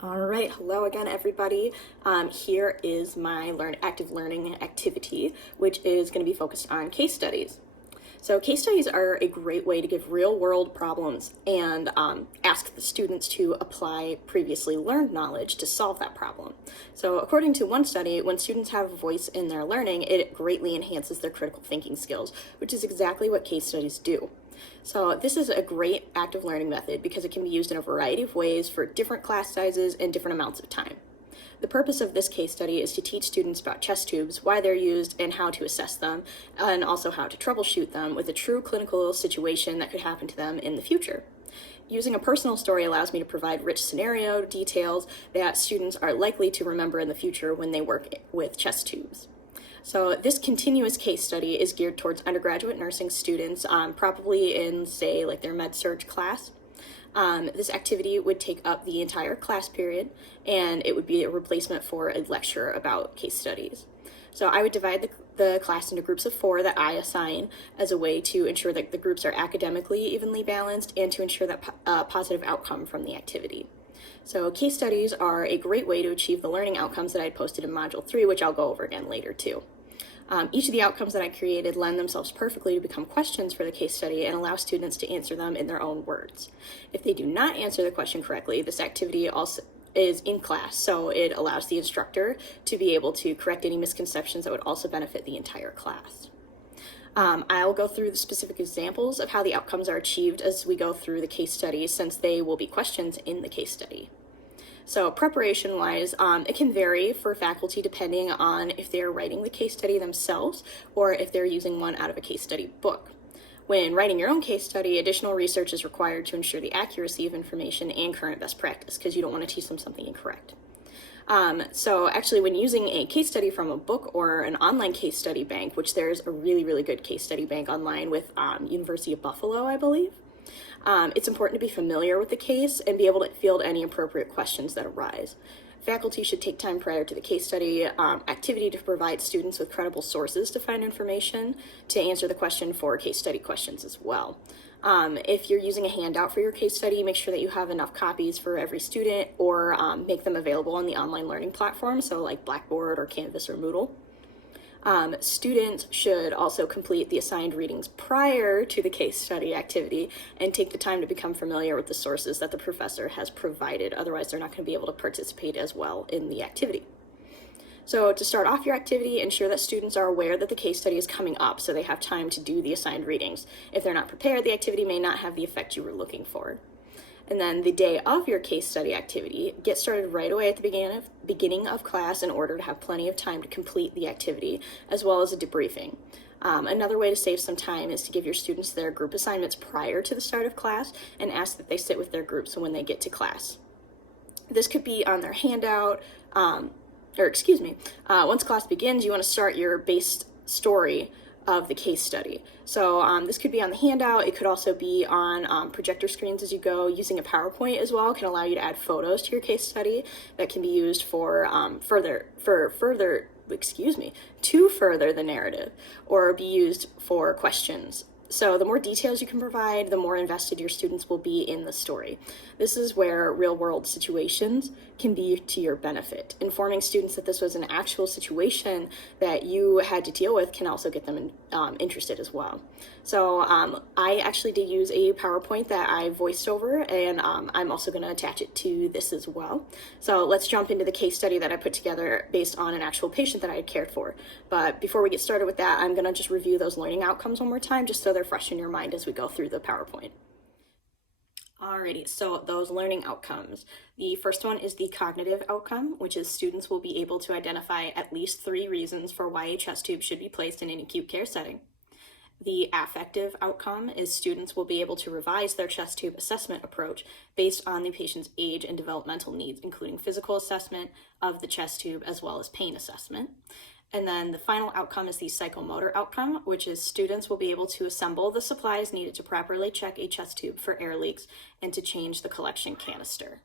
All right, hello again, everybody. Here is my active learning activity, which is going to be focused on case studies. So case studies are a great way to give real-world problems and ask the students to apply previously learned knowledge to solve that problem. So according to one study, when students have a voice in their learning, it greatly enhances their critical thinking skills, which is exactly what case studies do. So this is a great active learning method because it can be used in a variety of ways for different class sizes and different amounts of time. The purpose of this case study is to teach students about chest tubes, why they're used, and how to assess them, and also how to troubleshoot them with a true clinical situation that could happen to them in the future. Using a personal story allows me to provide rich scenario details that students are likely to remember in the future when they work with chest tubes. So this continuous case study is geared towards undergraduate nursing students, probably in, say, like their med-surg class. This activity would take up the entire class period, and it would be a replacement for a lecture about case studies. So I would divide the class into groups of 4 that I assign as a way to ensure that the groups are academically evenly balanced and to ensure that positive outcome from the activity. So case studies are a great way to achieve the learning outcomes that I posted in Module 3, which I'll go over again later too. Each of the outcomes that I created lend themselves perfectly to become questions for the case study and allow students to answer them in their own words. If they do not answer the question correctly, this activity also is in class, so it allows the instructor to be able to correct any misconceptions that would also benefit the entire class. I'll go through the specific examples of how the outcomes are achieved as we go through the case study, since they will be questions in the case study. So preparation-wise, it can vary for faculty depending on if they're writing the case study themselves or if they're using one out of a case study book. When writing your own case study, additional research is required to ensure the accuracy of information and current best practice, because you don't want to teach them something incorrect. So actually, when using a case study from a book or an online case study bank, which there's a really, really good case study bank online with University of Buffalo, I believe, it's important to be familiar with the case and be able to field any appropriate questions that arise. Faculty should take time prior to the case study activity to provide students with credible sources to find information to answer the question for case study questions as well. If you're using a handout for your case study, make sure that you have enough copies for every student, or make them available on the online learning platform, so like Blackboard or Canvas or Moodle. Students should also complete the assigned readings prior to the case study activity and take the time to become familiar with the sources that the professor has provided. Otherwise, they're not going to be able to participate as well in the activity. So to start off your activity, ensure that students are aware that the case study is coming up so they have time to do the assigned readings. If they're not prepared, the activity may not have the effect you were looking for. And then the day of your case study activity, get started right away at the beginning of class in order to have plenty of time to complete the activity, as well as a debriefing. Another way to save some time is to give your students their group assignments prior to the start of class and ask that they sit with their groups when they get to class. This could be on their handout, once class begins, you want to start your base story of the case study. So this could be on the handout. It could also be on projector screens as you go. Using a PowerPoint as well can allow you to add photos to your case study that can be used for to further the narrative, or be used for questions. So the more details you can provide, the more invested your students will be in the story. This is where real-world situations can be to your benefit. Informing students that this was an actual situation that you had to deal with can also get them interested as well. So I actually did use a PowerPoint that I voiced over, and I'm also going to attach it to this as well. So let's jump into the case study that I put together based on an actual patient that I had cared for. But before we get started with that, I'm going to just review those learning outcomes one more time, just so they're fresh in your mind as we go through the PowerPoint. Alrighty, so those learning outcomes. The first one is the cognitive outcome, which is students will be able to identify at least 3 reasons for why a chest tube should be placed in an acute care setting. The affective outcome is students will be able to revise their chest tube assessment approach based on the patient's age and developmental needs, including physical assessment of the chest tube as well as pain assessment. And then the final outcome is the psychomotor outcome, which is students will be able to assemble the supplies needed to properly check a chest tube for air leaks and to change the collection canister.